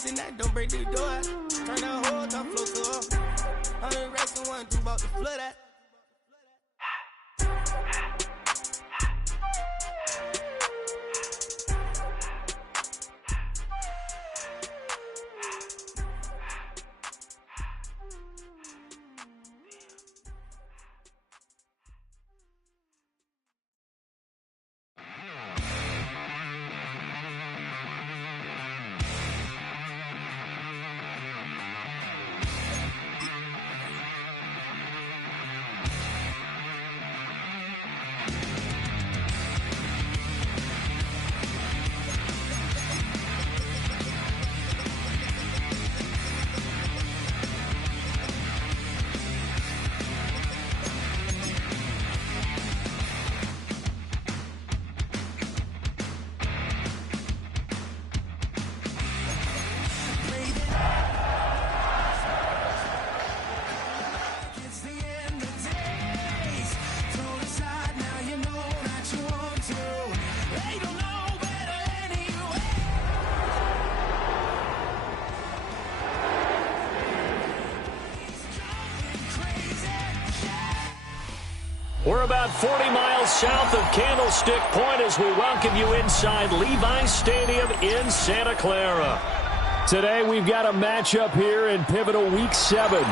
chasing that, don't break the door. Turn that whole top flow to a 100 racks and 1 2 about to flood that. We're about 40 miles south of Candlestick Point as we welcome you inside Levi's Stadium in Santa Clara. Today we've got a matchup here in pivotal Week 7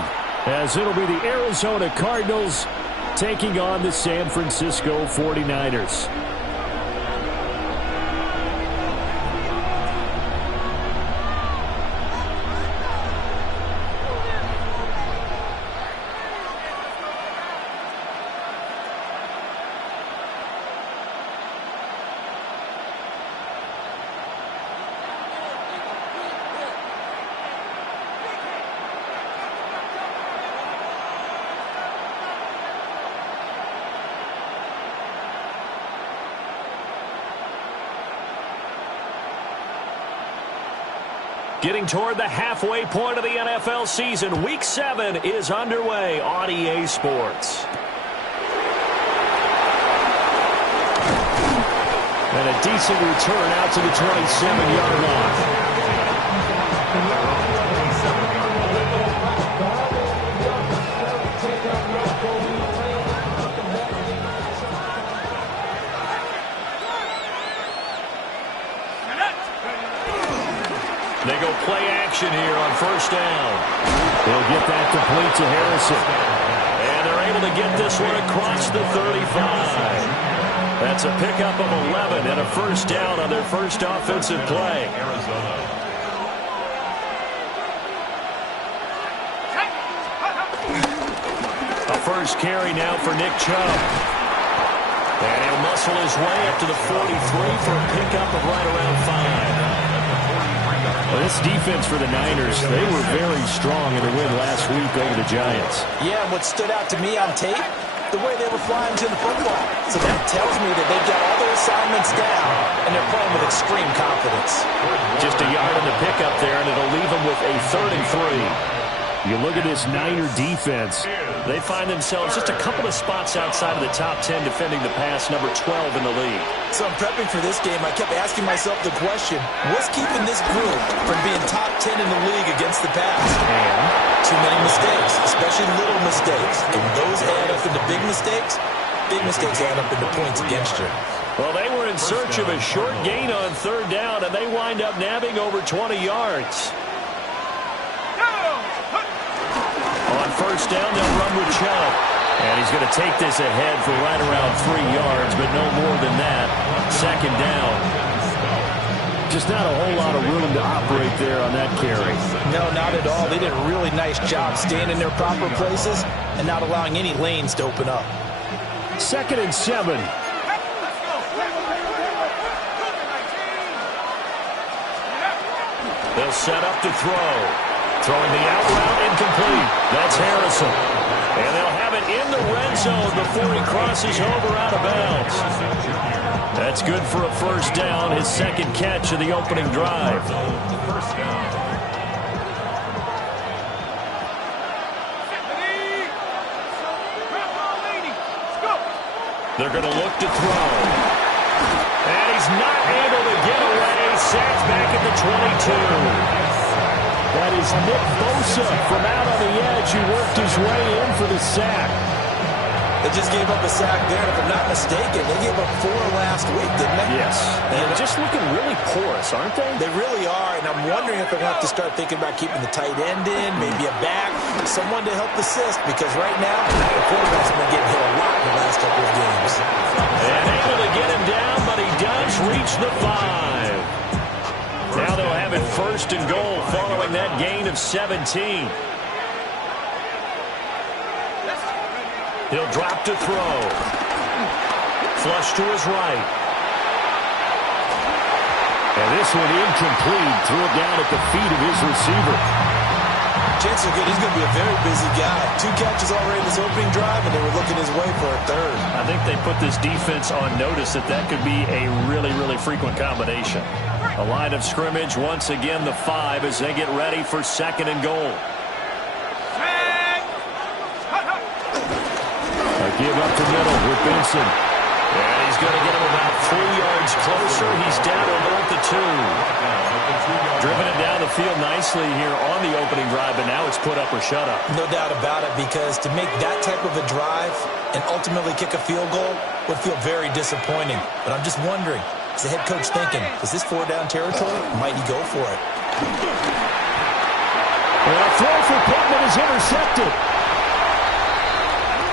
as it'll be the Arizona Cardinals taking on the San Francisco 49ers. Getting toward the halfway point of the NFL season, Week 7 is underway on EA Sports. And a decent return out to the 27-yard line. They go play action here on first down. They'll get that complete to Harrison. And they're able to get this one across the 35. That's a pickup of 11 and a first down on their first offensive play. A first carry now for Nick Chubb. And he'll muscle his way up to the 43 for a pickup of right around 5. Well, this defense for the Niners, they were very strong in the win last week over the Giants. Yeah, and what stood out to me on tape, the way they were flying to the football. So that tells me that they've got all their assignments down, and they're playing with extreme confidence. Just a yard in the pickup there, and it'll leave them with a 3rd and 3. You look at this Niner defense, they find themselves just a couple of spots outside of the top 10 defending the pass, number 12 in the league. So I'm prepping for this game. I kept asking myself the question, what's keeping this group from being top 10 in the league against the pass? And too many mistakes, especially little mistakes. And those add up into big mistakes. Big mistakes add up into points against you. Well, they were in search of a short gain on 3rd down, and they wind up nabbing over 20 yards. On first down, they'll run with Chubb. And he's going to take this ahead for right around 3 yards, but no more than that. 2nd down. Just not a whole lot of room to operate there on that carry. No, not at all. They did a really nice job staying in their proper places and not allowing any lanes to open up. 2nd and 7. They'll set up to throw. Throwing the out route incomplete. That's Harrison. And they'll have it in the red zone before he crosses over out of bounds. That's good for a first down, his 2nd catch of the opening drive. They're going to look to throw. And he's not able to get away. Sacked back at the 22. is Nick Bosa from out on the edge, who worked his way in for the sack. They just gave up a sack there, and if I'm not mistaken, they gave up 4 last week, didn't they? Yes. And they're just looking really porous, aren't they? They really are, and I'm wondering if they're going to have to start thinking about keeping the tight end in, maybe a back, someone to help assist, because right now, the quarterback's been getting hit a lot in the last couple of games. And able to get him down, but he does reach the 5. Now they'll have it first and goal following that gain of 17. He'll drop to throw. Flush to his right. And this one incomplete. Threw it down at the feet of his receiver. Chances are good. He's going to be a very busy guy. 2 catches already in this opening drive, and they were looking his way for a 3rd. I think they put this defense on notice that could be a really, really frequent combination. A line of scrimmage, once again the 5 as they get ready for 2nd and goal. Give up the middle with Benson. And he's going to get him about 3 yards closer. He's down about the 2. Driven it down the field nicely here on the opening drive, but now it's put up or shut up. No doubt about it, because to make that type of a drive and ultimately kick a field goal would feel very disappointing. But I'm just wondering, is the head coach thinking, is this 4-down territory? Might he go for it? And a throw for Pittman is intercepted.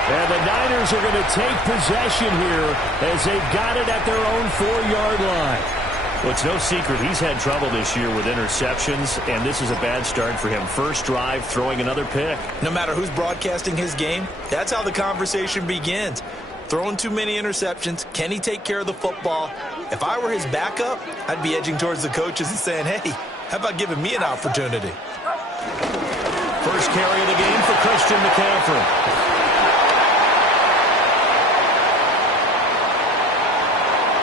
And the Niners are going to take possession here as they've got it at their own 4-yard line. Well, it's no secret he's had trouble this year with interceptions, and this is a bad start for him. First drive, throwing another pick. No matter who's broadcasting his game, that's how the conversation begins. Throwing too many interceptions. Can he take care of the football? If I were his backup, I'd be edging towards the coaches and saying, hey, how about giving me an opportunity? First carry of the game for Christian McCaffrey.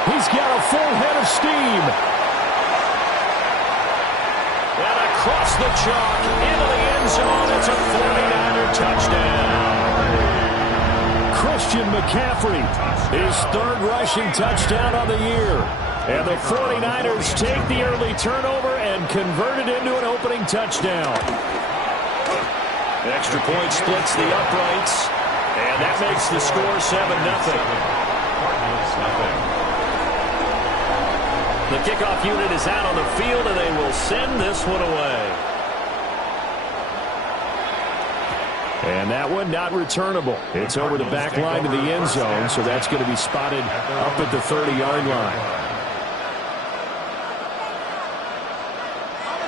He's got a full head of steam. And across the chalk, into the end zone, it's a 49er touchdown. Christian McCaffrey, his 3rd rushing touchdown on the year. And the 49ers take the early turnover and convert it into an opening touchdown. Extra point splits the uprights, and that makes the score 7-0. The kickoff unit is out on the field, and they will send this one away. And that one not returnable. It's over the back line to the end zone, so that's going to be spotted up at the 30-yard line.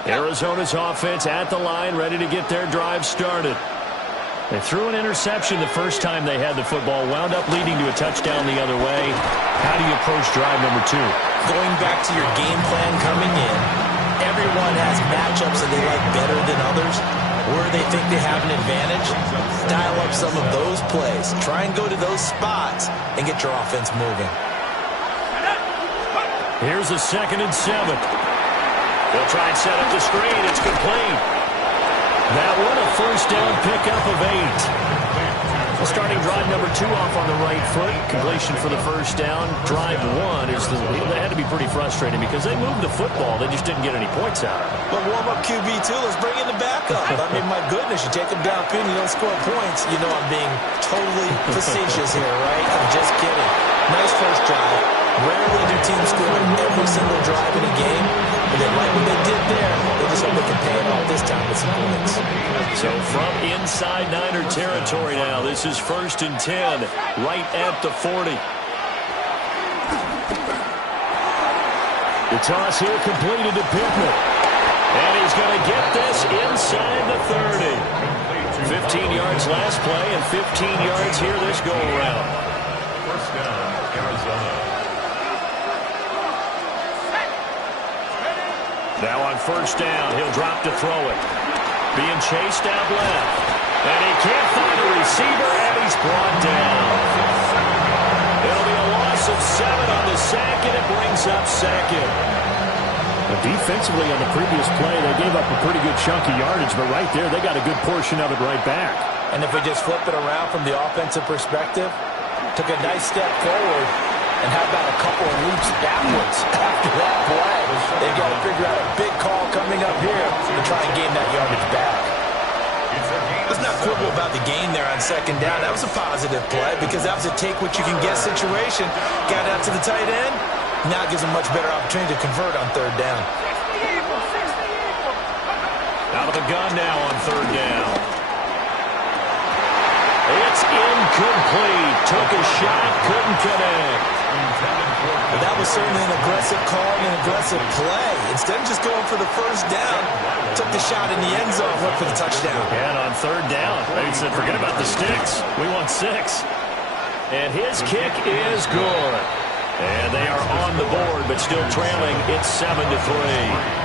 Arizona's offense at the line, ready to get their drive started. They threw an interception the first time they had the football, wound up leading to a touchdown the other way. How do you approach drive number 2? Going back to your game plan coming in, everyone has matchups that they like better than others. Where they think they have an advantage, dial up some of those plays. Try and go to those spots and get your offense moving. Here's a 2nd and 7. They'll try and set up the screen. It's complete. That one a first down pickup of 8. Starting drive number 2 off on the right foot. Completion for the first down. Drive 1 is they had to be pretty frustrating because they moved the football. They just didn't get any points out of it. But warm up QB2. Let's bring in the backup. I mean, my goodness, you take them down, and you don't score points. You know I'm being totally facetious here, right? I'm just kidding. Nice first drive. Rarely do teams score every single drive in a game. But they like what they did there. They just hope they can pay it off this time with some points. So from inside Niner territory now, this is 1st and 10, right at the 40. The toss here completed to Pittman. And he's going to get this inside the 30. 15 yards last play and 15 yards here this go-around. First down, Arizona. Now on first down, he'll drop to throw it. Being chased out left. And he can't find a receiver, and he's brought down. It'll be a loss of 7 on the sack, and it brings up 2nd. Defensively on the previous play, they gave up a pretty good chunk of yardage, but right there, they got a good portion of it right back. And if we just flip it around from the offensive perspective, took a nice step forward, and how about a couple of leaps backwards after that play? They've got to figure out a big call coming up here to try and gain that yardage back. not quibble about the gain there on second down. That was a positive play because that was a take-what-you-can-get situation. Got out to the tight end. Now it gives him much better opportunity to convert on third down. Out of the gun now on third down. It's incomplete. Took a shot, couldn't connect. But that was certainly an aggressive call and an aggressive play. Instead of just going for the first down, took the shot in the end zone, went for the touchdown. And on third down, they said, forget about the sticks. We want 6. And his kick is good. And they are on the board, but still trailing. It's 7-3.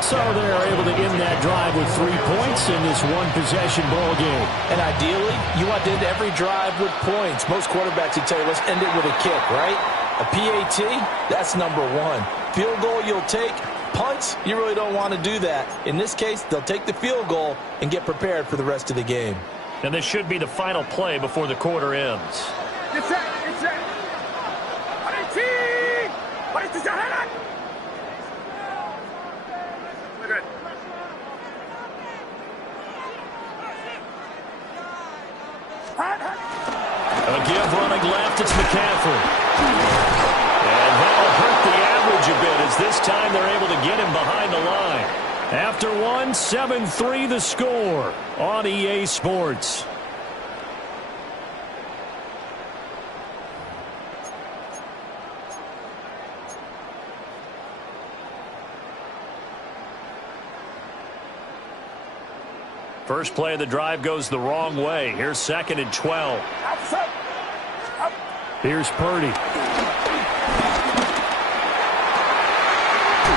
So they're able to end that drive with 3 points in this one-possession ball game. And ideally, you want to end every drive with points. Most quarterbacks would tell you, let's end it with a kick, right? A PAT, that's number 1. Field goal you'll take. Punts, you really don't want to do that. In this case, they'll take the field goal and get prepared for the rest of the game. And this should be the final play before the quarter ends. Get set, get set. A give running left, it's McCaffrey. And that'll hurt the average a bit as this time they're able to get him behind the line. After 1, 7-3 the score on EA Sports. First play of the drive goes the wrong way. Here's 2nd and 12. Here's Purdy.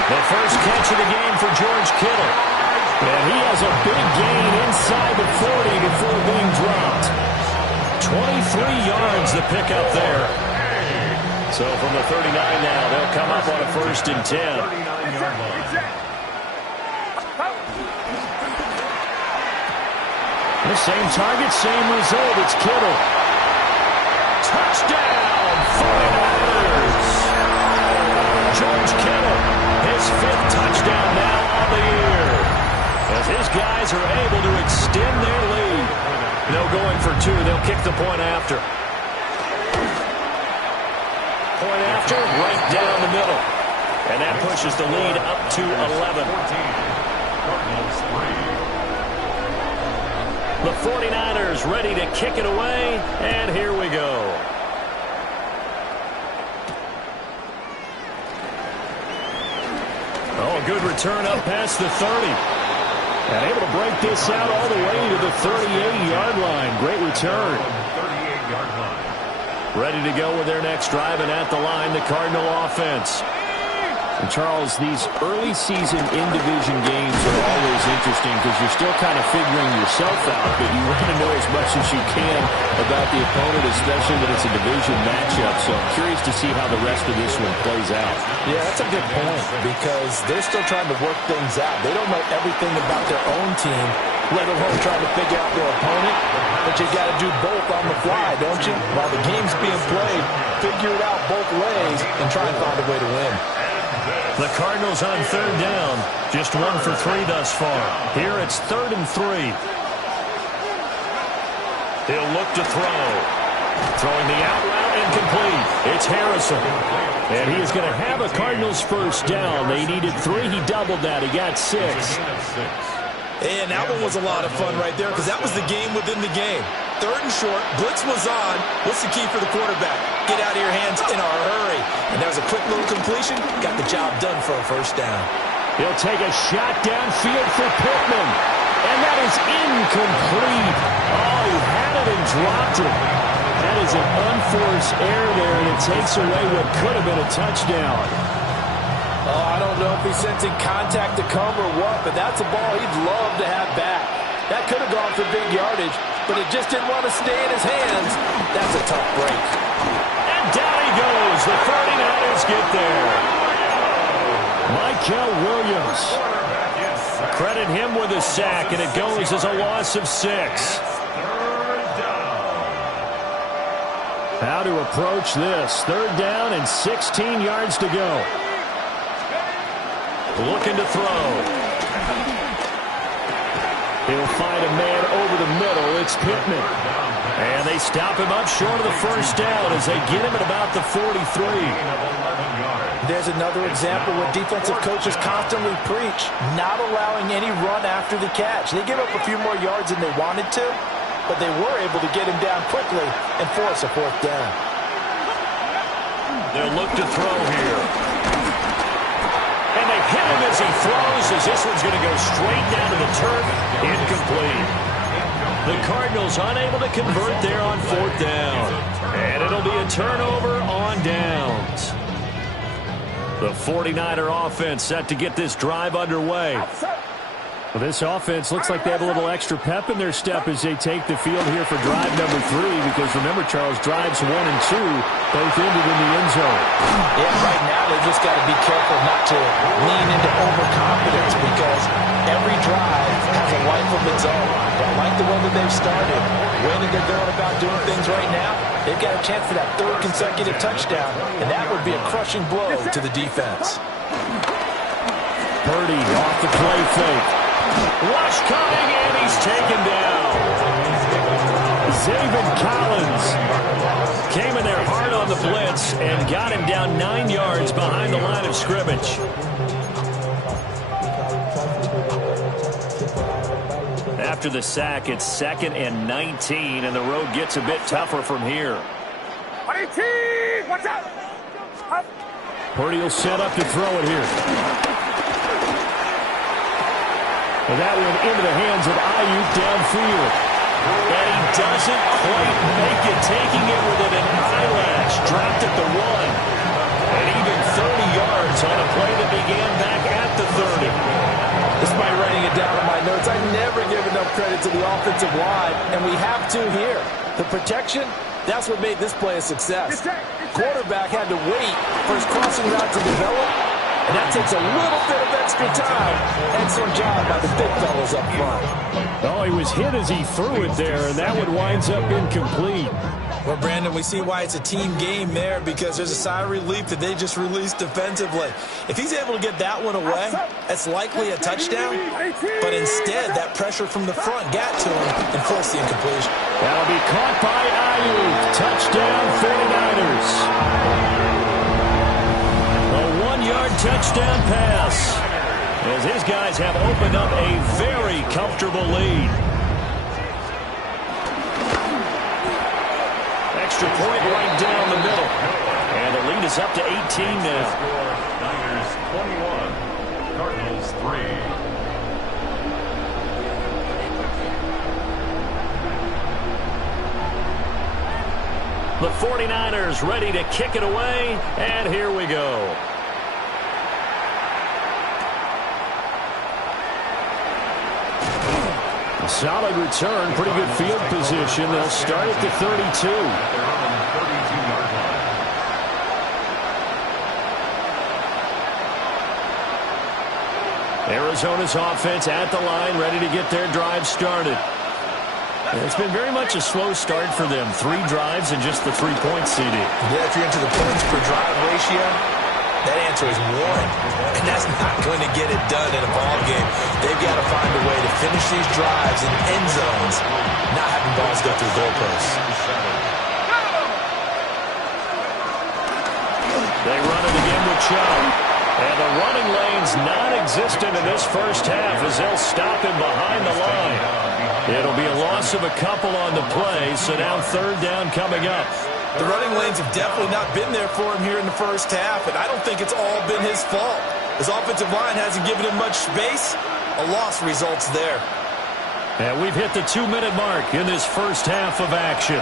The first catch of the game for George Kittle. And he has a big gain inside the 40 before being dropped. 23 yards the pickup there. So from the 39 now, they'll come up on a 1st and 10. The same target, same result. It's Kittle. Touchdown, 49ers. George Kittle, his 5th touchdown now on the year. As his guys are able to extend their lead. No going for 2. They'll kick the point after. Point after, right down the middle. And that pushes the lead up to 11. The 49ers ready to kick it away, and here we go. Oh, a good return up past the 30. And able to break this out all the way to the 38-yard line. Great return. 38-yard line. Ready to go with their next drive, and at the line, the Cardinal offense. And Charles, these early season in-division games are always interesting because you're still kind of figuring yourself out, but you want to know as much as you can about the opponent, especially when it's a division matchup. So I'm curious to see how the rest of this one plays out. Yeah, that's a good point because they're still trying to work things out. They don't know everything about their own team, let alone trying to figure out their opponent. But you got to do both on the fly, don't you? While the game's being played, figure it out both ways and try and find a way to win. The Cardinals on third down. Just 1 for 3 thus far. Here it's 3rd and 3. He'll look to throw. Throwing the out route incomplete. It's Harrison. And he is going to have a Cardinals first down. They needed 3. He doubled that. He got 6. And that one was a lot of fun right there because that was the game within the game. 3rd and short, blitz was on. What's the key for the quarterback? Get out of your hands in a hurry. And that was a quick little completion. Got the job done for a first down. He'll take a shot downfield for Pittman. And that is incomplete. Oh, he had it and dropped it. That is an unforced error there, and it takes away what could have been a touchdown. Oh, I don't know if he's sensing contact to come or what, but that's a ball he'd love to have back. That could have gone for big yardage, but it just didn't want to stay in his hands. That's a tough break. And down he goes. The 49ers get there. Michael Williams. Credit him with a sack, and it goes as a loss of 6. How to approach this. 3rd down and 16 yards to go. Looking to throw. He'll find a man over the middle. It's Pittman. And they stop him up short of the first down as they get him at about the 43. There's another example where defensive coaches constantly preach, not allowing any run after the catch. They give up a few more yards than they wanted to, but they were able to get him down quickly and force a fourth down. They'll look to throw here. And they hit him as he throws, as this one's going to go straight down to the turf. Incomplete. The Cardinals unable to convert there on fourth down. And it'll be a turnover on downs. The 49er offense set to get this drive underway. Well, this offense looks like they have a little extra pep in their step as they take the field here for drive number 3, because remember, Charles, drives 1 and 2 both ended in the end zone. Yeah, right now they just got to be careful not to lean into overconfidence, because every drive has a life of its own. I like the way that they've started. The way that they're going about doing things right now, they've got a chance for that 3rd consecutive touchdown, and that would be a crushing blow to the defense. Purdy off the play fake. Rush coming, and he's taken down. Zaven Collins came in there hard on the blitz and got him down 9 yards behind the line of scrimmage. After the sack, it's 2nd and 19, and the road gets a bit tougher from here. Purdy will set up to throw it here. And that one into the hands of Ayuk downfield. And he doesn't quite make it, taking it within an eyelash. Dropped at the 1. And even 30 yards on a play that began back at the 30. Despite writing it down in my notes, I never give enough credit to the offensive line, and we have to here. The protection, that's what made this play a success. Quarterback had to wait for his crossing route to develop, and that takes a little bit of extra time. Excellent job by the big fellas up front. Oh, he was hit as he threw it there, and that one winds up incomplete. Well, Brandon, we see why it's a team game there, because there's a sigh of relief that they just released defensively. If he's able to get that one away, that's likely a touchdown. But instead, that pressure from the front got to him and forced the incompletion. That'll be caught by Ayuk. Touchdown, 49ers. A 1-yard touchdown pass, as his guys have opened up a very comfortable lead. Extra point right down the middle. And the lead is up to 18 now. Niners 21, Cardinals 3. The 49ers ready to kick it away, and here we go. A solid return, pretty good field position. They'll start at the 32. Arizona's offense at the line, ready to get their drive started. It's been very much a slow start for them. 3 drives and just the 3-point CD. Yeah, if you're into the points per drive ratio, that answer is 1. And that's not going to get it done in a ball game. They've got to find a way to finish these drives in end zones, not having balls go through goalposts. They run it again with Chubb. And the running lane's non-existent in this first half as they'll stop him behind the line. It'll be a loss of a couple on the play, so now 3rd down coming up. The running lanes have definitely not been there for him here in the first half, and I don't think it's all been his fault. His offensive line hasn't given him much space. A loss results there. And we've hit the 2-minute mark in this first half of action.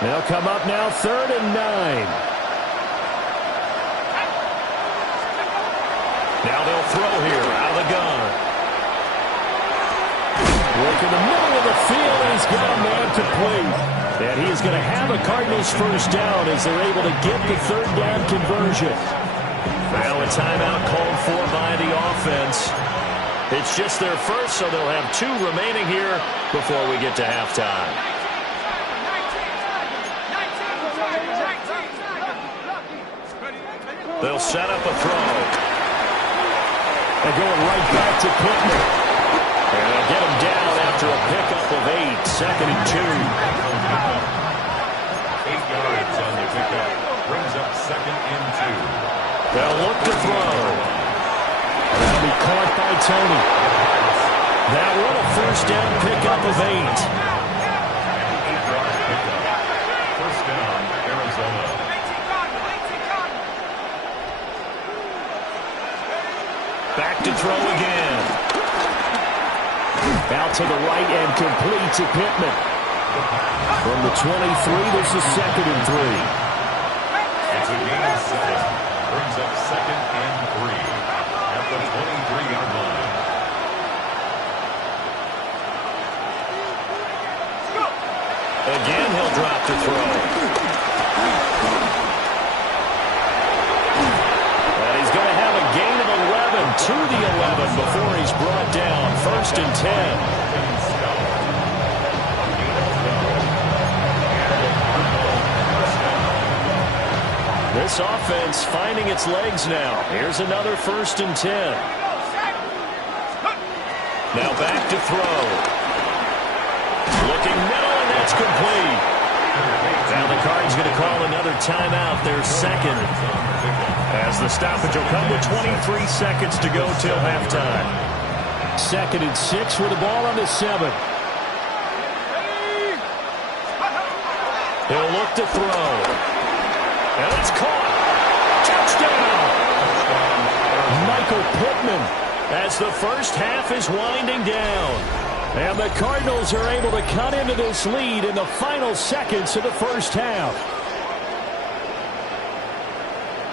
They'll come up now 3rd and 9. Now they'll throw here out of the gun. Work in the middle of the field, and he's got a man complete. And he is going to have a Cardinals first down as they're able to get the 3rd down conversion. Now a timeout called for by the offense. It's just their first, so they'll have 2 remaining here before we get to halftime. They'll set up a throw. They're going right back to Pittman. And they'll get him down after a pickup of 8, 2nd and 2. 8 yards on the pickup. Brings up 2nd and 2. They'll look to throw. And that'll be caught by Tony. That one a first down pickup of 8. 8-yard pickup. First down, Arizona. Back to throw again. Out to the right and complete to Pittman. From the 23, this is 2nd and 3. It's a gain of 7. Brings up 2nd and 3 at the 23-yard line. Again, he'll drop to throw. And he's going to have a gain of 11 to the 11 before he's brought down. 1st and 10. This offense finding its legs now. Here's another 1st and 10. Now back to throw. Looking middle, and that's complete. Now the Cardinals going to call another timeout, their 2nd. As the stoppage will come with 23 seconds to go till halftime. 2nd and 6 with the ball on the 7. He'll look to throw. And it's caught. Touchdown. Michael Pittman as the first half is winding down. And the Cardinals are able to cut into this lead in the final seconds of the first half.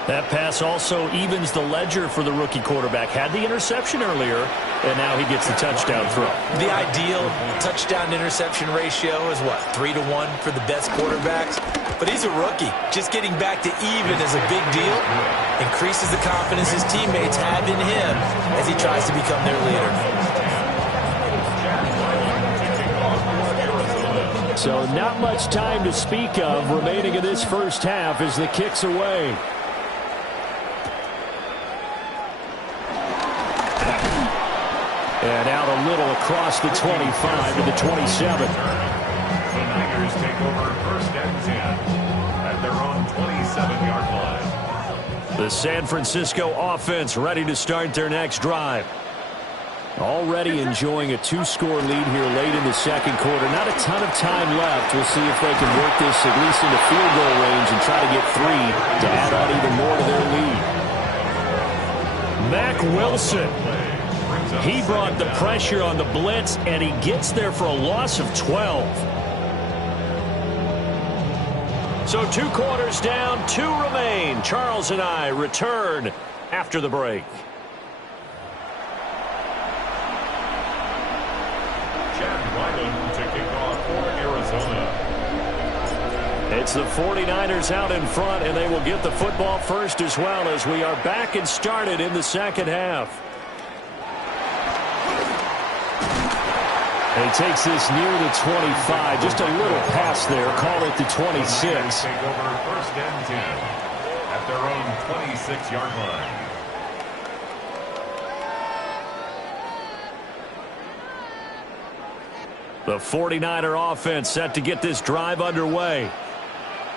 That pass also evens the ledger for the rookie quarterback. Had the interception earlier, and now he gets the touchdown throw. The ideal touchdown-interception ratio is what, 3-to-1 for the best quarterbacks? But he's a rookie. Just getting back to even is a big deal. Increases the confidence his teammates have in him as he tries to become their leader. So not much time to speak of remaining in this first half as the kick's away. And out a little across the 25 to the 27. The Niners take over 1st and 10 at their own 27-yard line. The San Francisco offense ready to start their next drive. Already enjoying a 2-score lead here late in the 2nd quarter. Not a ton of time left. We'll see if they can work this at least into field goal range and try to get 3 to add on even more to their lead. Mack Wilson. He brought the pressure on the blitz, and he gets there for a loss of 12. So 2 quarters down, 2 remain. Charles and I return after the break. To kick off for Arizona. It's the 49ers out in front, and they will get the football first as well as we are back and started in the 2nd half. And he takes this near the 25, just a little pass there, call it the 26. Take over 1st and 10 at their own 26-yard line. The 49er offense set to get this drive underway.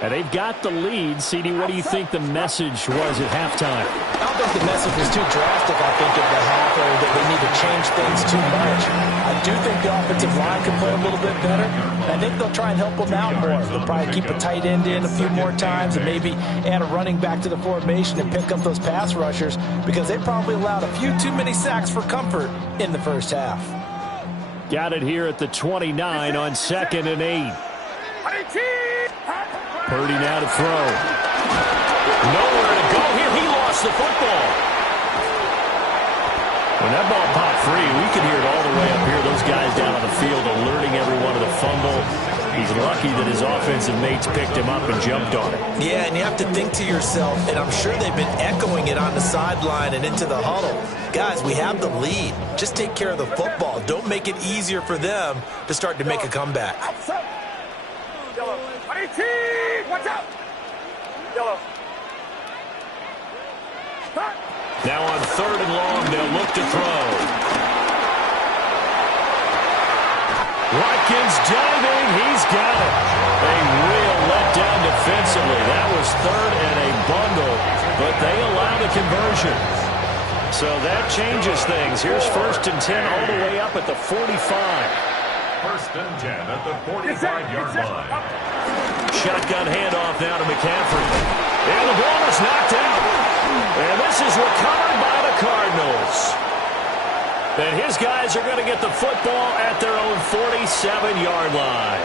And they've got the lead. CD, what do you think the message was at halftime? I don't think the message was too drastic, I think, at the half, or that they need to change things too much. I do think the offensive line can play a little bit better. I think they'll try and help them out more. They'll probably keep a tight end in a few more times and maybe add a running back to the formation and pick up those pass rushers because they probably allowed a few too many sacks for comfort in the first half. Got it here at the 29 on 2nd and 8. Purdy now to throw. Nowhere to go here. He lost the football. When that ball popped free, we could hear it all the way up here. Those guys down on the field alerting everyone of the fumble. He's lucky that his offensive mates picked him up and jumped on it. Yeah, and you have to think to yourself, and I'm sure they've been echoing it on the sideline and into the huddle. Guys, we have the lead. Just take care of the football. Don't make it easier for them to start to make a comeback. Watch out! Yellow. Now on 3rd and long, they'll look to throw. Watkins diving. He's got it. A real letdown defensively. That was 3rd and a bundle, but they allowed a conversion. So that changes things. Here's 1st and 10 all the way up at the 45. 1st and 10 at the 45-yard line. Shotgun handoff now to McCaffrey. And the ball is knocked out. And this is recovered by the Cardinals. And his guys are going to get the football at their own 47-yard line.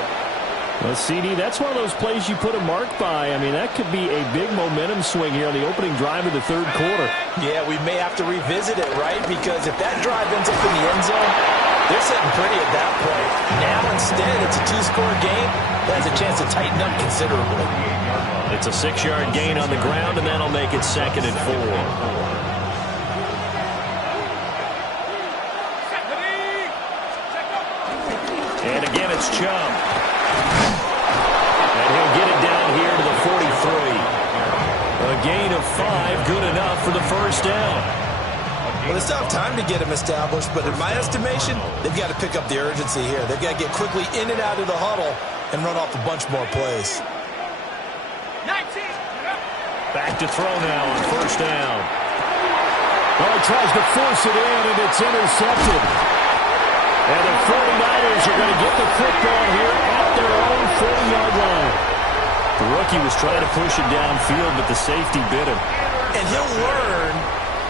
Well, CD, that's one of those plays you put a mark by. I mean, that could be a big momentum swing here on the opening drive of the 3rd quarter. Yeah, we may have to revisit it, right? Because if that drive ends up in the end zone, they're sitting pretty at that point. Now, instead, it's a 2-score game that has a chance to tighten up considerably. It's a 6-yard gain on the ground, and that'll make it 2nd and 4. And again, it's Chubb. And he'll get it down here to the 43. A gain of 5, good enough for the 1st down. Well, they still have time to get him established, but in my estimation, they've got to pick up the urgency here. They've got to get quickly in and out of the huddle and run off a bunch more plays. 19. Back to throw now on 1st down. Well, he tries to force it in, and it's intercepted. And the 49ers are going to get the football here at their own 40-yard line. The rookie was trying to push it downfield, but the safety bit him. And he'll learn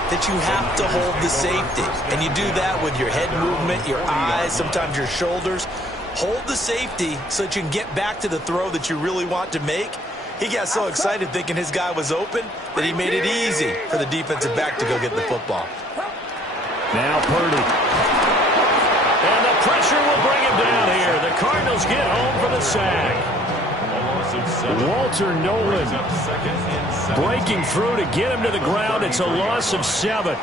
that you have to hold the safety. And you do that with your head movement, your eyes, sometimes your shoulders. Hold the safety so that you can get back to the throw that you really want to make. He got so excited thinking his guy was open that he made it easy for the defensive back to go get the football. Now Purdy. And the pressure will bring him down here. The Cardinals get home for the sack. Walter Nolan breaking through to get him to the ground. It's a loss of 7.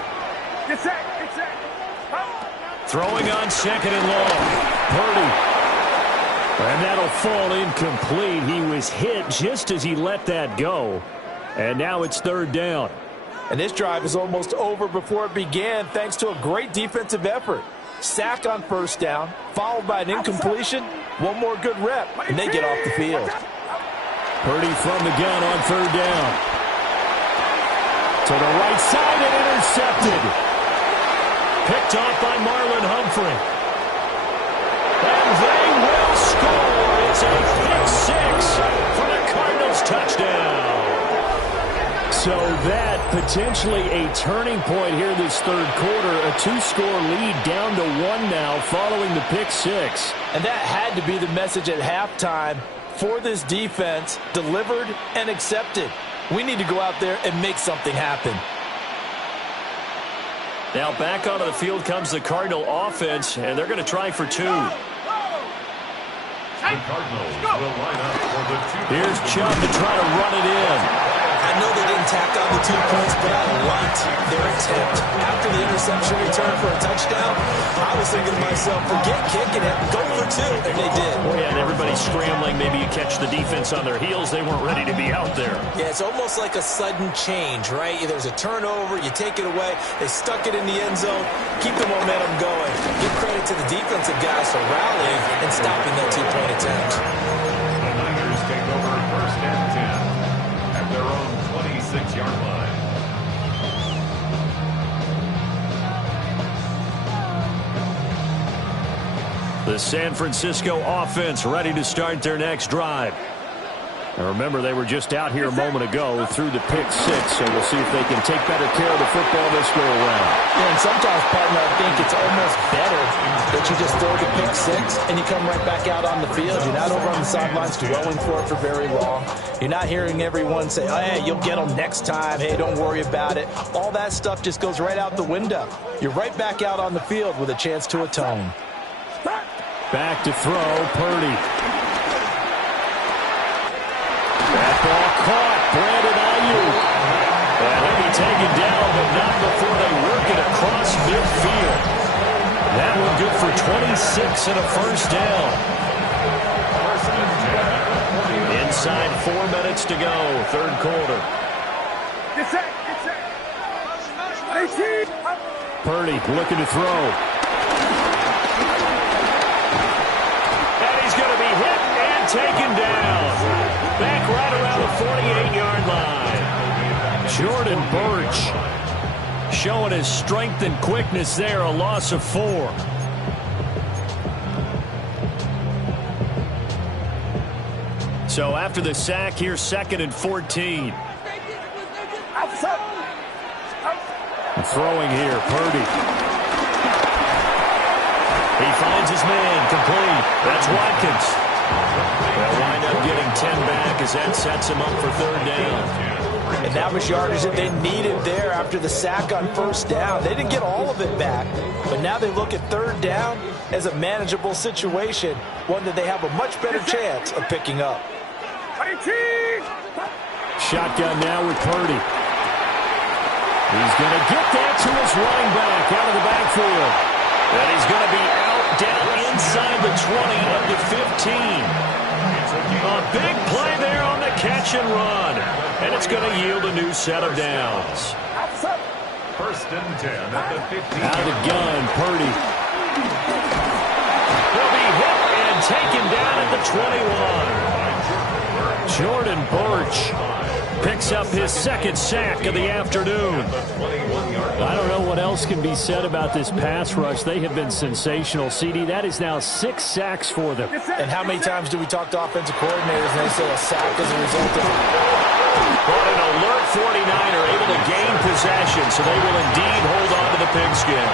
Throwing on 2nd and long. Purdy. And that'll fall incomplete. He was hit just as he let that go. And now it's 3rd down. And this drive is almost over before it began thanks to a great defensive effort. Sack on 1st down, followed by an incompletion, one more good rep, and they get off the field. Purdy from the gun on 3rd down. To the right side and intercepted. Picked off by Marlon Humphrey. And they will score. It's a pick 6 for the Cardinals touchdown. So that potentially a turning point here this 3rd quarter. A 2-score lead down to 1 now following the pick 6. And that had to be the message at halftime for this defense, delivered and accepted. We need to go out there and make something happen. Now back onto the field comes the Cardinal offense, and they're going to try for 2. The Cardinals will line up for the 2. Here's Chubb to try to run it in. I know they didn't tack on the 2 points, but I liked their attempt. After the interception return for a touchdown, I was thinking to myself, forget kicking it, go for 2, and they did. Oh, yeah, and everybody's scrambling. Maybe you catch the defense on their heels. They weren't ready to be out there. Yeah, it's almost like a sudden change, right? There's a turnover, you take it away, they stuck it in the end zone, keep the momentum going. Give credit to the defensive guys for rallying and stopping that 2-point attempt. The Niners take over 1st and 10 at their own 26-yard line. The San Francisco offense ready to start their next drive. And remember, they were just out here a moment ago through the pick 6, so we'll see if they can take better care of the football this go around. Yeah, and sometimes, partner, I think it's almost better that you just throw the pick 6 and you come right back out on the field. You're not over on the sidelines dwelling for it for very long. You're not hearing everyone say, oh, hey, you'll get them next time. Hey, don't worry about it. All that stuff just goes right out the window. You're right back out on the field with a chance to atone. Back to throw, Purdy. That ball caught, Brandon Ayuk. And he'll be taken down, but not before they work it across midfield. That one good for 26 and a 1st down. Inside 4 minutes to go, 3rd quarter. Purdy looking to throw. And he's going to be hit and taken down. Back right around the 48-yard line. Jordan Birch showing his strength and quickness there, a loss of 4. So after the sack, here's 2nd and 14. Throwing here, Purdy. He finds his man, complete. That's Watkins. They'll wind up getting 10 back as that sets him up for 3rd down. And that was yardage that they needed there after the sack on 1st down. They didn't get all of it back, but now they look at 3rd down as a manageable situation, one that they have a much better chance of picking up. Shotgun now with Purdy. He's going to get that to his running back out of the backfield. And he's going to be out down inside the 20 of the 15. A big play there on the catch and run. And it's going to yield a new set of downs. 1st and 10 at the 15. Out of the gun, Purdy. He'll be hit and taken down at the 21. Jordan Birch picks up his 2nd sack of the afternoon. I don't know what else can be said about this pass rush. They have been sensational, CD. That is now 6 sacks for them. And how many times do we talk to offensive coordinators and they say a sack as a result of it? But an alert 49er able to gain possession, so they will indeed hold on to the pigskin.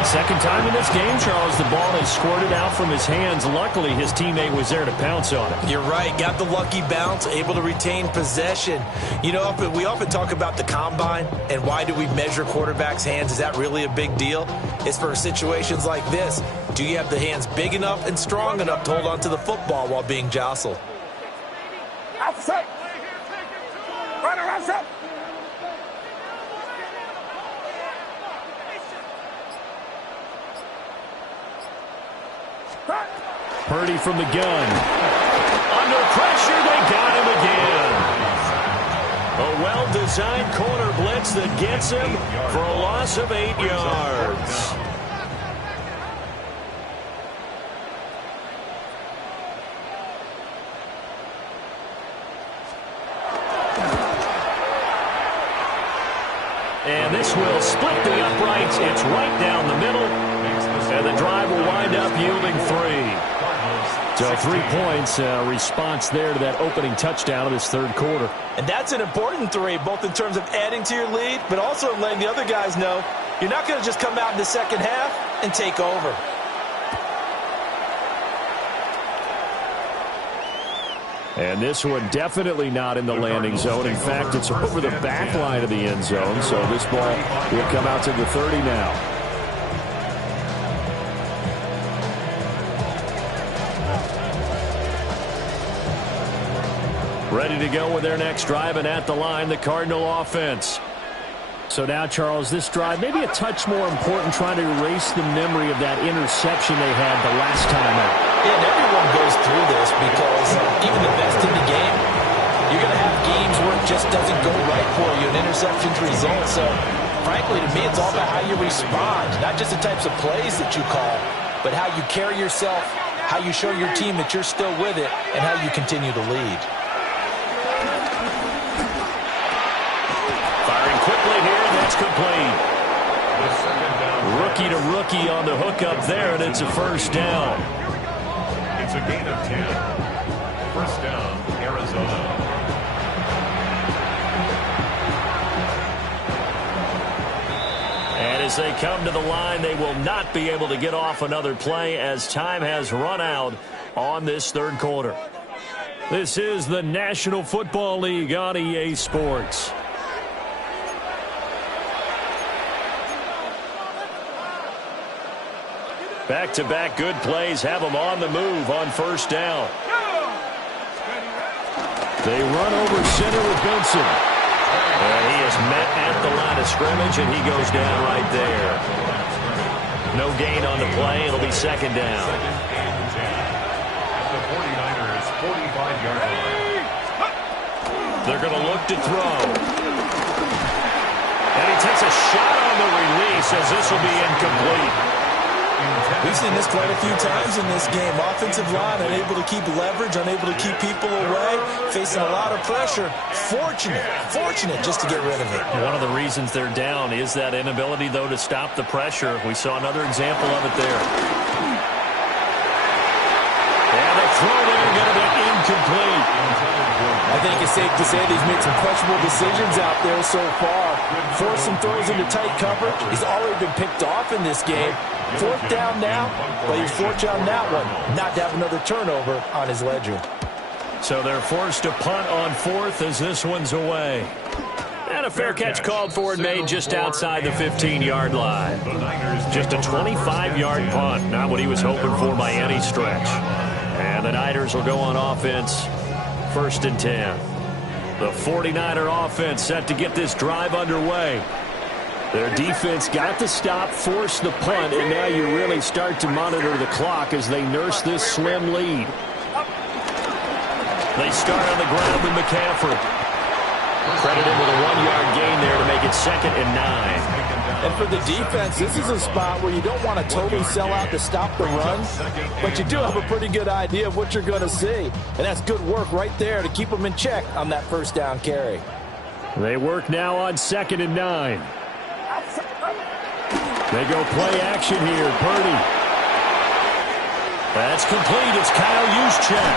2nd time in this game, Charles, the ball has squirted out from his hands. Luckily, his teammate was there to pounce on it. You're right. Got the lucky bounce, able to retain possession. You know, we often talk about the combine and why do we measure quarterbacks' hands. Is that really a big deal? It's for situations like this. Do you have the hands big enough and strong enough to hold on to the football while being jostled? Purdy from the gun. Under pressure, they got him again. A well-designed corner blitz that gets him for a loss of 8 yards. And this will split the uprights. It's right down the middle. And the drive will wind up yielding 3. So 3 points, response there to that opening touchdown of this 3rd quarter. And that's an important 3, both in terms of adding to your lead, but also letting the other guys know you're not going to just come out in the 2nd half and take over. And this one definitely not in the landing zone. In fact, it's over the back line of the end zone. So this ball will come out to the 30 now. Ready to go with their next drive, and at the line, the Cardinal offense. So now, Charles, this drive maybe a touch more important, trying to erase the memory of that interception they had the last time out. Yeah, and everyone goes through this because even the best in the game, you're going to have games where it just doesn't go right for you, and interceptions result. So, frankly, to me, it's all about how you respond, not just the types of plays that you call, but how you carry yourself, how you show your team that you're still with it, and how you continue to lead. Firing quickly here, and that's complete. Rookie to rookie on the hookup there, and it's a 1st down. It's a gain of 10. 1st down, Arizona. And as they come to the line, they will not be able to get off another play as time has run out on this 3rd quarter. This is the National Football League on EA Sports. Back-to-back good plays have them on the move on 1st down. They run over center with Benson. And he is met at the line of scrimmage, and he goes down right there. No gain on the play. It'll be 2nd down. At the 49ers' 45-yard line. They're going to look to throw. And he takes a shot on he says this will be incomplete. We've seen this quite a few times in this game. Offensive line unable to keep leverage, unable to keep people away, facing a lot of pressure. Fortunate just to get rid of it. One of the reasons they're down is that inability, though, to stop the pressure. We saw another example of it there. And the throw there going to be incomplete. I think it's safe to say that he's made some questionable decisions out there so far. Forced some throws into tight coverage. He's already been picked off in this game. Fourth down now, but he's fortunate on that one not to have another turnover on his ledger. So they're forced to punt on fourth as this one's away. And a fair catch called for and made just outside the 15-yard line. Just a 25-yard punt, not what he was hoping for by any stretch. And the Niners will go on offense, 1st and 10. The 49er offense set to get this drive underway. Their defense got the stop, forced the punt, and now you really start to monitor the clock as they nurse this slim lead. They start on the ground with McCaffrey. Credited with a 1-yard gain there to make it 2nd and 9. And for the defense, this is a spot where you don't want to totally sell out to stop the run, but you do have a pretty good idea of what you're going to see. And that's good work right there to keep them in check on that 1st down carry. They work now on 2nd and 9. They go play action here. Purdy. That's complete. It's Kyle Juszczyk.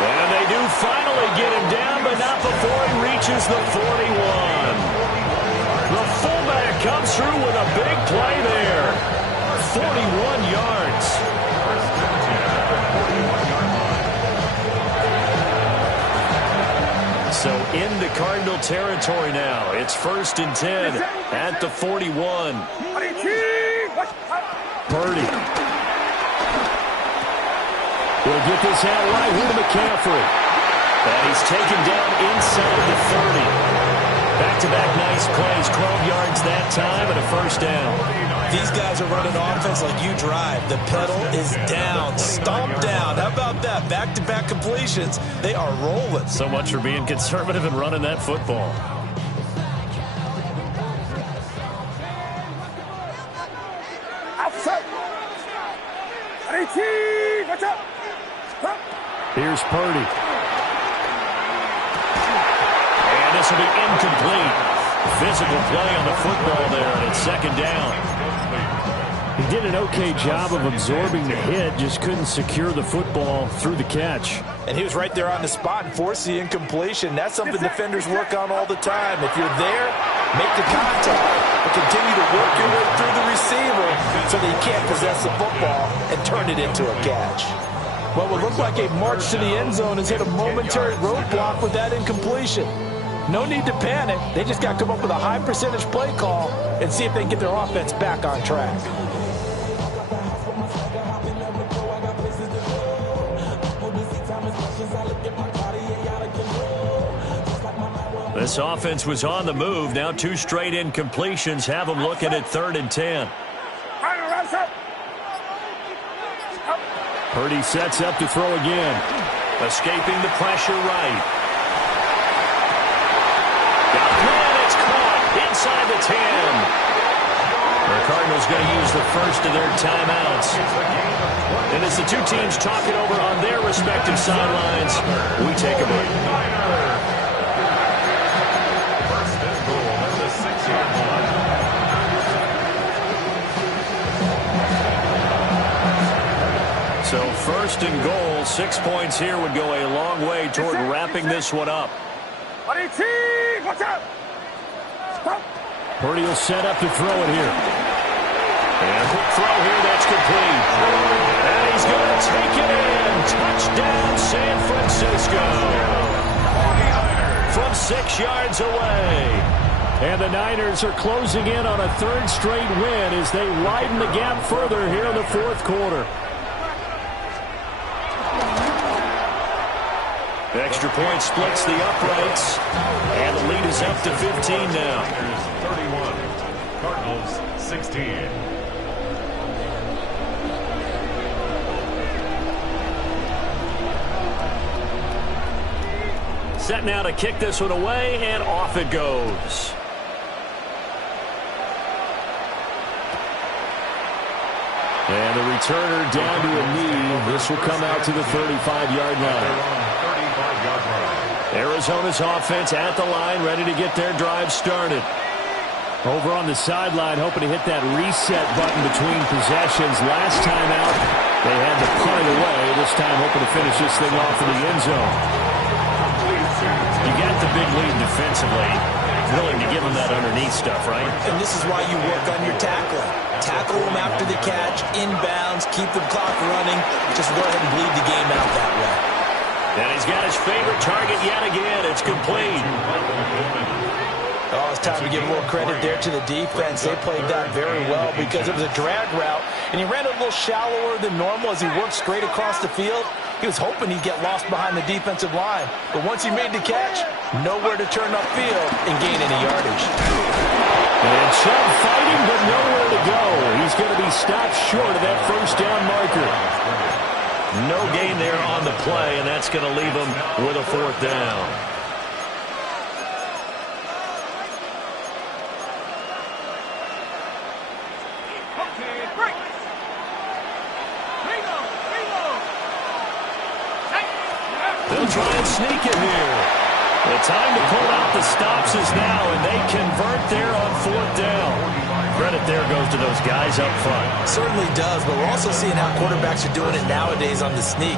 And they do finally get him down, but not before he reaches the 41. The fullback comes through with a big play there. 41 yards. So into Cardinal territory now. It's 1st and 10 at the 41. Purdy. We'll get this out right here to McCaffrey. And he's taken down inside the 30. Back-to-back nice plays, 12 yards that time and a 1st down. These guys are running offense like you drive. The pedal is down, stomp down. How about that? Back-to-back completions. They are rolling. So much for being conservative and running that football. Here's Purdy. And this will be incomplete. Physical play on the football there, and it's 2nd down. He did an okay job of absorbing the hit, just couldn't secure the football through the catch. And he was right there on the spot and forced the incompletion. That's something defenders work on all the time. If you're there, make the contact, but continue to work your way through the receiver so that you can't possess the football and turn it into a catch. Well, what looked like a march to the end zone has hit a momentary roadblock with that incompletion. No need to panic. They just got to come up with a high percentage play call and see if they can get their offense back on track. This offense was on the move. Now 2 straight incompletions have them looking at 3rd and 10. Purdy sets up to throw again. Escaping the pressure right. And it's caught inside the 10. The Cardinals going to use the first of their timeouts. And as the 2 teams talk it over on their respective sidelines, we take a break. First and goal at the 6-yard line. So 1st and goal, 6 points here would go a long way toward wrapping this one up. Purdy will set up to throw it here. And quick throw here, that's complete. And he's going to take it in. Touchdown, San Francisco. From 6 yards away. And the Niners are closing in on a 3rd straight win as they widen the gap further here in the 4th quarter. The extra point splits the uprights, and the lead is up to 15 now. 31, Cardinals 16. Set now to kick this one away, and off it goes. And the returner down to a knee. This will come out to the 35-yard line. Arizona's offense at the line, ready to get their drive started. Over on the sideline, hoping to hit that reset button between possessions. Last time out, they had to punt it away. This time, hoping to finish this thing off in the end zone. You got the big lead defensively. Willing to give them that underneath stuff, right? And this is why you work on your tackling. Tackle them after the catch, inbounds, keep the clock running. Just go ahead and bleed the game out that way. And he's got his favorite target yet again. It's complete. Oh, it's time to give a little credit there to the defense. They played that very well because it was a drag route, and he ran a little shallower than normal as he worked straight across the field. He was hoping he'd get lost behind the defensive line, but once he made the catch, nowhere to turn upfield and gain any yardage. And Chubb fighting, but nowhere to go. He's going to be stopped short of that first down marker. No gain there on the play, and that's going to leave him with a fourth down. They'll try and sneak it here. The time to pull out the stops is now, and they convert there on fourth down. Credit there goes to those guys up front. Certainly does, but we're also seeing how quarterbacks are doing it nowadays on the sneak.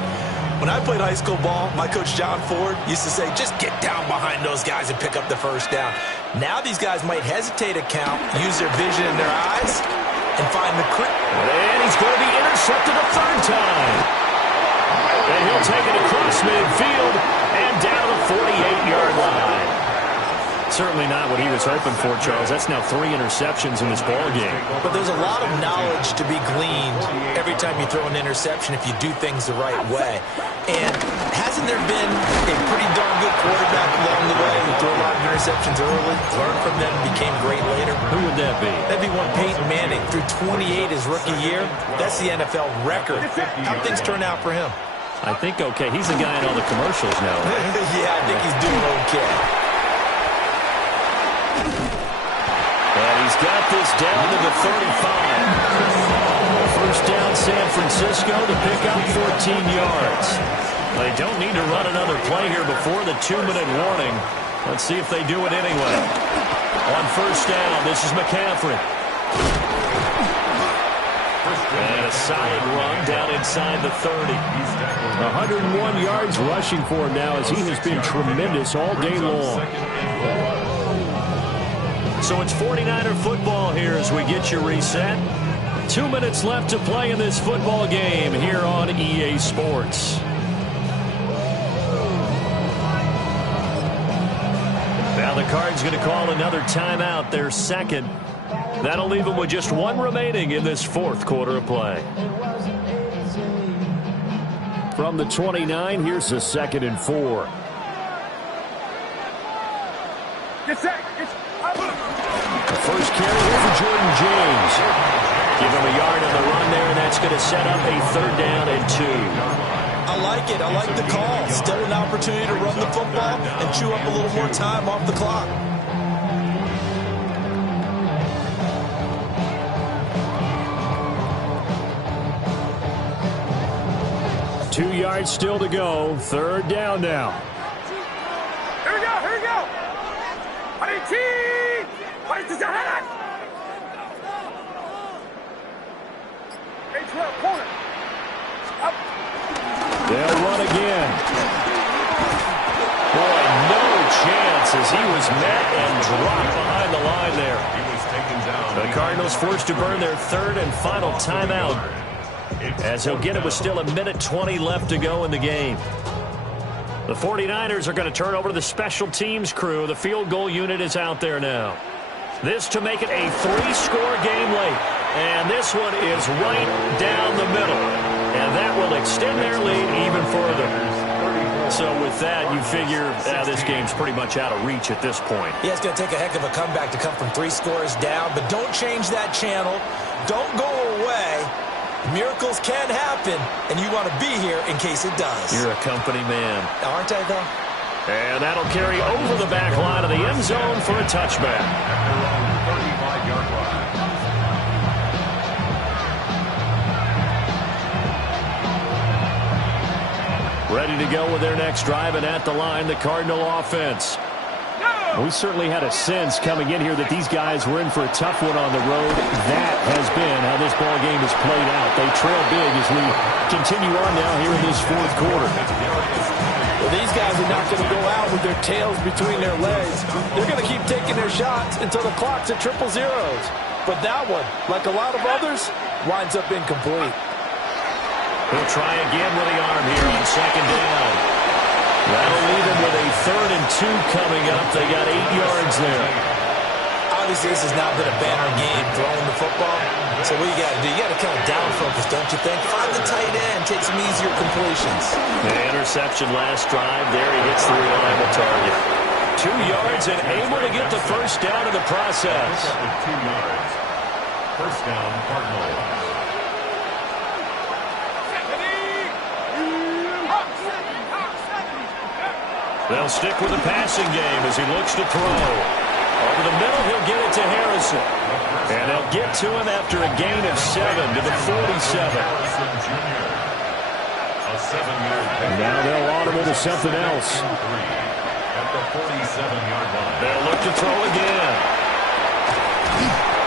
When I played high school ball, my coach John Ford used to say, just get down behind those guys and pick up the first down. Now these guys might hesitate a count, use their vision in their eyes, and find the quick. And he's going to be intercepted a third time. And he'll take it across midfield and down the 48-yard line. Certainly not what he was hoping for, Charles. That's now 3 interceptions in this ballgame. But there's a lot of knowledge to be gleaned every time you throw an interception if you do things the right way. And hasn't there been a pretty darn good quarterback along the way who threw a lot of interceptions early, learned from them, and became great later? Who would that be? That'd be one Peyton Manning. Threw 28 his rookie year. That's the NFL record. How things turn out for him? I think okay. He's the guy in all the commercials now. Yeah, I think he's doing okay. And he's got this down to the 35. First down, San Francisco to pick up 14 yards. They don't need to run another play here before the 2-minute warning. Let's see if they do it anyway. On first down, this is McCaffrey. And a solid run down inside the 30. 101 yards rushing for him now as he has been tremendous all day long. So it's 49er football here as we get you reset. 2 minutes left to play in this football game here on EA Sports. Now the Cards going to call another timeout, their second. That'll leave them with just 1 remaining in this fourth quarter of play. From the 29, here's a 2nd and 4. The first carry here for Jordan James. Give him a yard on the run there, and that's going to set up a 3rd down and 2. I like it. I like the call. Still an opportunity to run the football and chew up a little more time off the clock. Two yards still to go. 3rd down now. Here we go. Here we go. They'll run again. Boy, no chance as he was met and dropped behind the line there. The Cardinals forced to burn their 3rd and final timeout, as he'll get it with still 1:20 left to go in the game. The 49ers are going to turn over to the special teams crew. The field goal unit is out there now. This to make it a 3-score game late. And this one is right down the middle. And that will extend their lead even further. So with that, you figure this game's pretty much out of reach at this point. Yeah, it's going to take a heck of a comeback to come from 3 scores down. But don't change that channel. Don't go away. Miracles can happen, and you want to be here in case it does. You're a company man. Aren't I, though? And that'll carry over the back line of the end zone for a touchback. Ready to go with their next drive, and at the line, the Cardinal offense. We certainly had a sense coming in here that these guys were in for a tough one on the road. That has been how this ball game has played out. They trail big as we continue on now here in this fourth quarter. Well, these guys are not going to go out with their tails between their legs. They're going to keep taking their shots until the clock's at triple zeros. But that one, like a lot of others, winds up incomplete. He'll try again with the arm here on second down. That'll leave him with a 3rd and 2 coming up. They got 8 yards there. Obviously, this has not been a banner game throwing the football. So what you got to do, you got to kind of down focus, don't you think? Find the tight end, take some easier completions. The interception last drive. There he hits the reliable target. 2 yards and able to get the first down in the process. 2 yards. First down, Cardinals. They'll stick with the passing game as he looks to throw. Over the middle, he'll get it to Harrison. And they'll get to him after a gain of 7 to the 47. Now they'll audible to something else. At the 47-yard line. They'll look to throw again.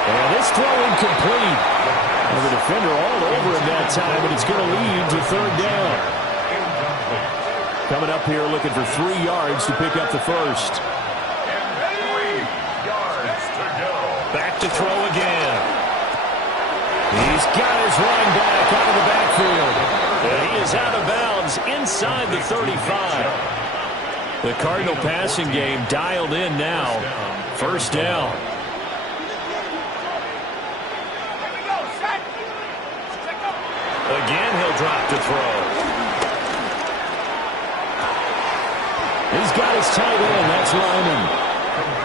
And this throw incomplete. Well, the defender all over him that time, but it's going to lead to 3rd down. Coming up here looking for 3 yards to pick up the first. 3 yards to go. Back to throw again. He's got his running back out of the backfield. And he is out of bounds inside the 35. The Cardinal passing game dialed in now. First down. Again, he'll drop to throw. He's got his tight end. That's Lyman.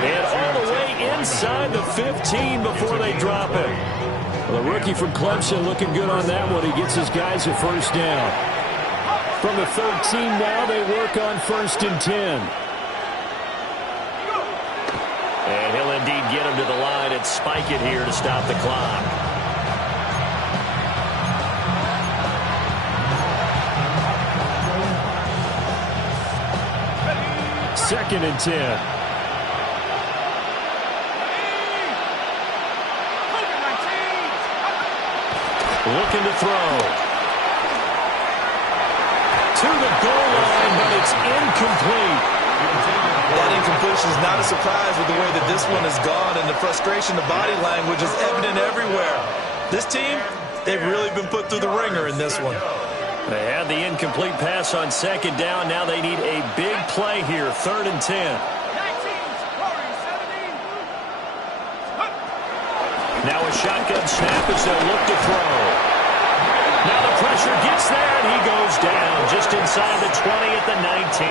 And all the way inside the 15 before they drop it. Well, the rookie from Clemson looking good on that one. He gets his guys a first down. From the 13 now, they work on 1st and 10. And he'll indeed get him to the line and spike it here to stop the clock. Second and 10. Looking to throw. To the goal line, but it's incomplete. That incompletion is not a surprise with the way that this one has gone, and the frustration, the body language is evident everywhere. This team, they've really been put through the ringer in this one. They had the incomplete pass on second down. Now they need a big play here, 3rd and 10. Now a shotgun snap as they'll look to throw. Now the pressure gets there, and he goes down just inside the 20 at the 19.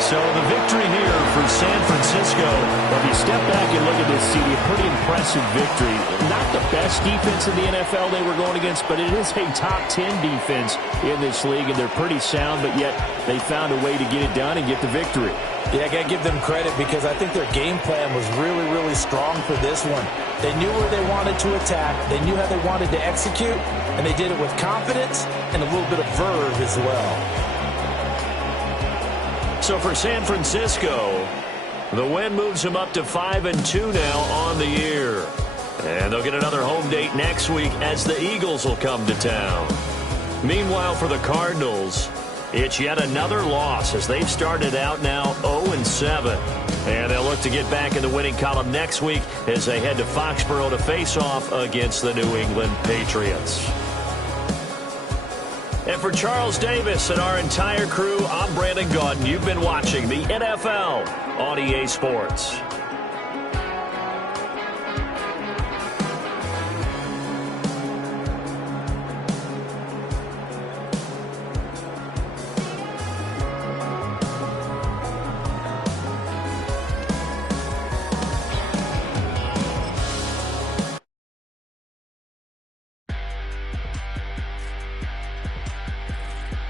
So the victory here for San Francisco. If you step back and look at this, CD, a pretty impressive victory. Not the best defense in the NFL they were going against, but it is a top 10 defense in this league, and they're pretty sound, but yet they found a way to get it done and get the victory. Yeah, I got to give them credit because I think their game plan was really, really strong for this one. They knew where they wanted to attack. They knew how they wanted to execute, and they did it with confidence and a little bit of verve as well. So for San Francisco, the win moves them up to 5-2 now on the year. And they'll get another home date next week as the Eagles will come to town. Meanwhile, for the Cardinals, it's yet another loss as they've started out now 0-7. And they'll look to get back in the winning column next week as they head to Foxborough to face off against the New England Patriots. And for Charles Davis and our entire crew, I'm Brandon Gaudin. You've been watching the NFL on EA Sports.